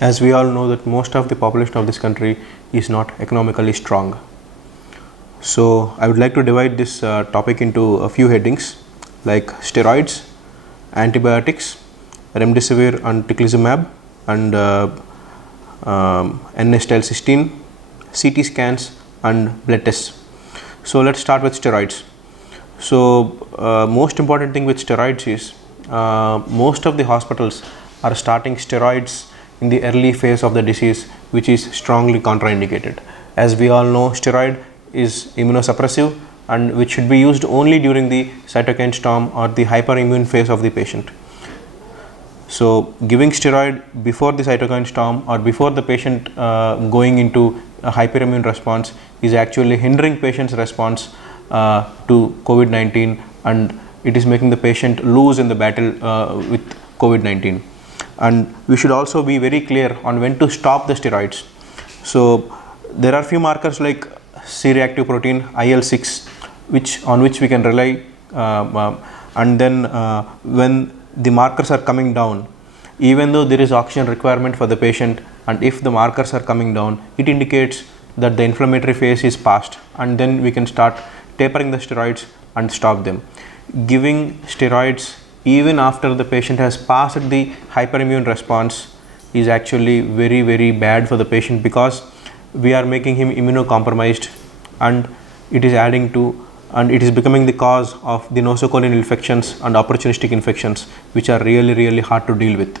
As we all know that most of the population of this country is not economically strong. So I would like to divide this topic into a few headings like steroids, antibiotics, remdesivir and teclistamab, and N-acetylcysteine, CT scans and blood tests. So let's start with steroids. So most important thing with steroids is most of the hospitals are starting steroids in the early phase of the disease, which is strongly contraindicated. As we all know, steroid is immunosuppressive and which should be used only during the cytokine storm or the hyperimmune phase of the patient. So giving steroid before the cytokine storm or before the patient going into a hyperimmune response is actually hindering patient's response to COVID-19, and it is making the patient lose in the battle with COVID-19. And we should also be very clear on when to stop the steroids. So there are few markers like C-reactive protein, IL-6, on which we can rely, and then when the markers are coming down, even though there is oxygen requirement for the patient, and if the markers are coming down, it indicates that the inflammatory phase is past, and then we can start tapering the steroids and stop them. Giving steroids even after the patient has passed the hyperimmune response is actually very bad for the patient, because we are making him immunocompromised, and it is becoming the cause of the nosocomial infections and opportunistic infections, which are really hard to deal with.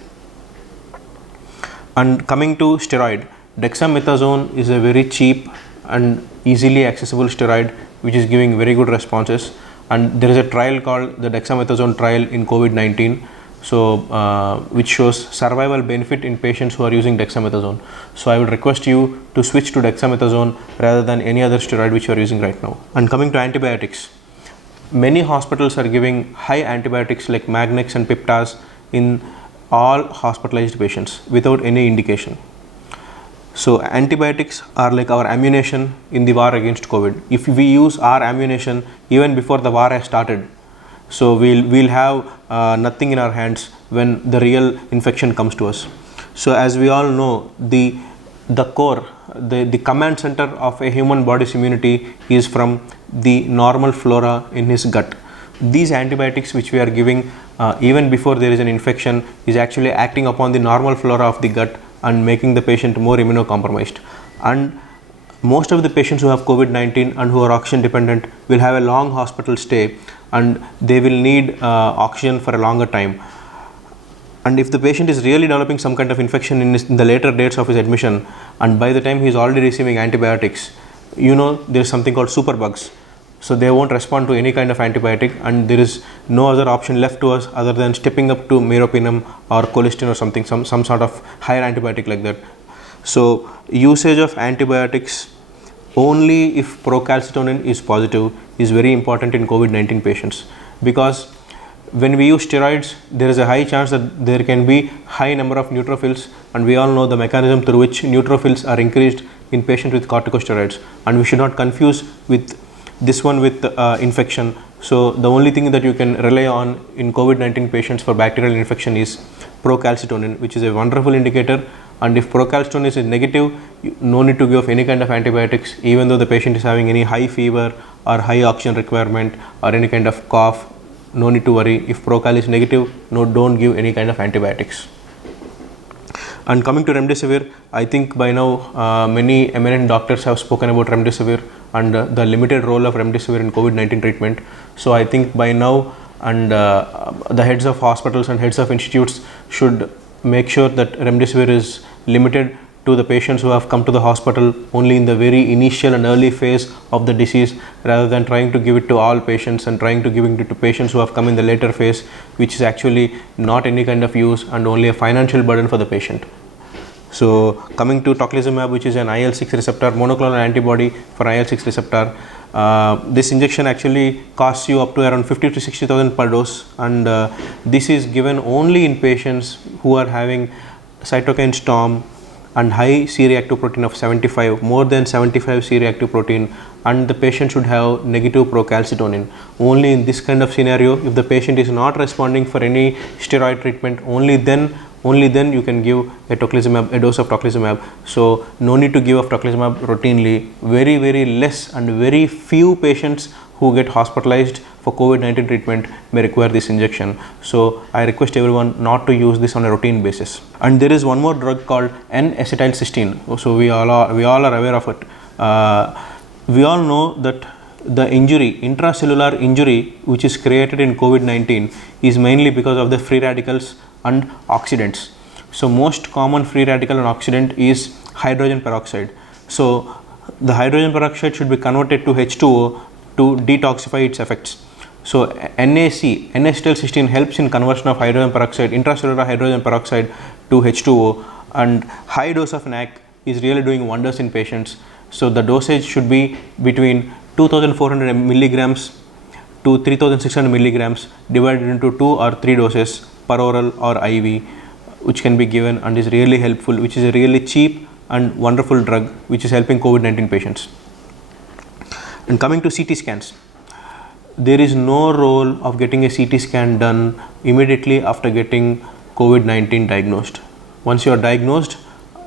And coming to steroid, dexamethasone is a very cheap and easily accessible steroid which is giving very good responses, and there is a trial called the dexamethasone trial in COVID-19, so which shows survival benefit in patients who are using dexamethasone. So I would request you to switch to dexamethasone rather than any other steroid which you are using right now. And coming to antibiotics, many hospitals are giving high antibiotics like Magnex and Piptaz in all hospitalized patients without any indication. So antibiotics are like our ammunition in the war against COVID. If we use our ammunition even before the war has started, so we'll have nothing in our hands when the real infection comes to us. So as we all know, the core, the command center of a human body's immunity is from the normal flora in his gut. These antibiotics which we are giving even before there is an infection is actually acting upon the normal flora of the gut and making the patient more immunocompromised. And most of the patients who have COVID-19 and who are oxygen dependent will have a long hospital stay, and they will need oxygen for a longer time. And if the patient is really developing some kind of infection in the later dates of his admission, and by the time he is already receiving antibiotics, there is something called superbugs. So they won't respond to any kind of antibiotic, and there is no other option left to us other than stepping up to meropenem or colistin or something, some sort of higher antibiotic like that. So usage of antibiotics only if procalcitonin is positive is very important in COVID-19 patients, because when we use steroids, there is a high chance that there can be high number of neutrophils, and we all know the mechanism through which neutrophils are increased in patients with corticosteroids, and we should not confuse with this one with infection. So the only thing that you can rely on in COVID-19 patients for bacterial infection is procalcitonin, which is a wonderful indicator. And if procalcitonin is negative, no need to give any kind of antibiotics, even though the patient is having any high fever or high oxygen requirement or any kind of cough. No need to worry. If procal is negative, don't give any kind of antibiotics. And coming to remdesivir, I think by now many eminent doctors have spoken about remdesivir and the limited role of remdesivir in COVID-19 treatment. So I think by now, and the heads of hospitals and heads of institutes should make sure that remdesivir is limited to the patients who have come to the hospital only in the very initial and early phase of the disease, rather than trying to give it to all patients and trying to give it to patients who have come in the later phase, which is actually not any kind of use and only a financial burden for the patient. So coming to tocilizumab, which is an IL-6 receptor monoclonal antibody for IL-6 receptor, this injection actually costs you up to around 50 to 60,000 per dose, and this is given only in patients who are having cytokine storm and high C-reactive protein of 75, more than 75 C-reactive protein, and the patient should have negative procalcitonin. Only in this kind of scenario, if the patient is not responding for any steroid treatment, only then only then you can give a tocilizumab, a dose of tocilizumab. So no need to give of tocilizumab routinely. Very less and very few patients who get hospitalized for COVID-19 treatment may require this injection. So I request everyone not to use this on a routine basis. And there is one more drug called N-acetylcysteine. So we all are aware of it. We all know that the injury, intracellular injury, which is created in COVID-19 is mainly because of the free radicals and oxidants. So most common free radical and oxidant is hydrogen peroxide. So the hydrogen peroxide should be converted to H2O to detoxify its effects. So NAC, N-acetylcysteine helps in conversion of hydrogen peroxide, intracellular hydrogen peroxide to H2O, and high dose of NAC is really doing wonders in patients. So the dosage should be between 2400 milligrams to 3600 milligrams divided into 2 or 3 doses per oral or IV, which can be given and is really helpful, which is a really cheap and wonderful drug which is helping COVID-19 patients. And coming to CT scans, there is no role of getting a CT scan done immediately after getting COVID-19 diagnosed. Once you are diagnosed,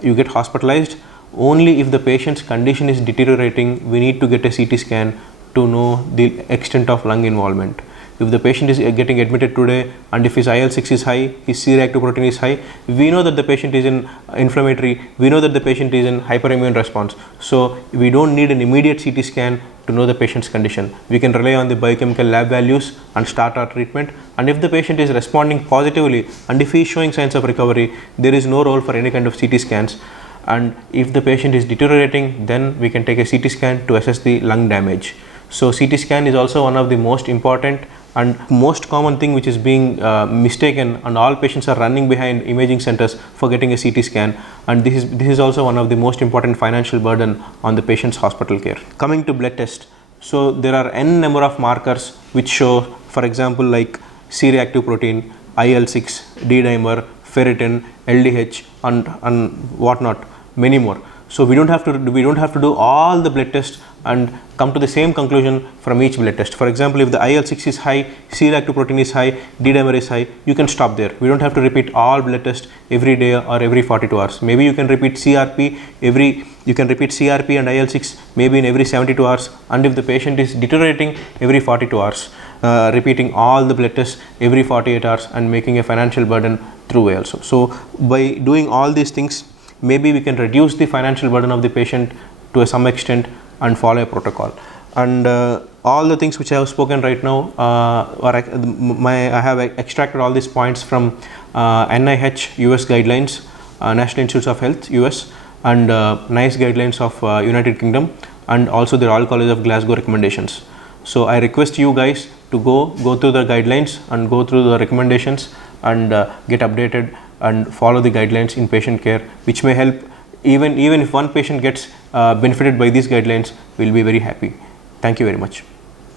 you get hospitalized. Only if the patient's condition is deteriorating, we need to get a CT scan to know the extent of lung involvement. If the patient is getting admitted today and if his IL-6 is high, his C-reactive protein is high, we know that the patient is in inflammatory, we know that the patient is in hyperimmune response. So we don't need an immediate CT scan to know the patient's condition. We can rely on the biochemical lab values and start our treatment. And if the patient is responding positively and if he is showing signs of recovery, there is no role for any kind of CT scans. And if the patient is deteriorating, then we can take a CT scan to assess the lung damage. So CT scan is also one of the most important and most common thing which is being mistaken, and all patients are running behind imaging centers for getting a CT scan, and this is also one of the most important financial burden on the patient's hospital care. Coming to blood test, so there are n number of markers which show, for example, like C-reactive protein, IL-6, D-dimer, ferritin, LDH, and whatnot, many more. So we don't have to do all the blood tests and come to the same conclusion from each blood test. For example, if the IL-6 is high, C-reactive protein is high, D-dimer is high, you can stop there. We don't have to repeat all blood tests every day or every 42 hours. Maybe you can repeat CRP and IL-6 maybe in every 72 hours, and if the patient is deteriorating, every 42 hours. Repeating all the blood tests every 48 hours and making a financial burden through way also. So by doing all these things, maybe we can reduce the financial burden of the patient to some extent and follow a protocol. And all the things which I have spoken right now, I have extracted all these points from NIH US guidelines, National Institutes of Health US, and NICE guidelines of United Kingdom, and also the Royal College of Glasgow recommendations. So I request you guys to go through the guidelines and go through the recommendations and get updated and follow the guidelines in patient care, which may help. Even if one patient gets benefited by these guidelines, we'll be very happy. Thank you very much.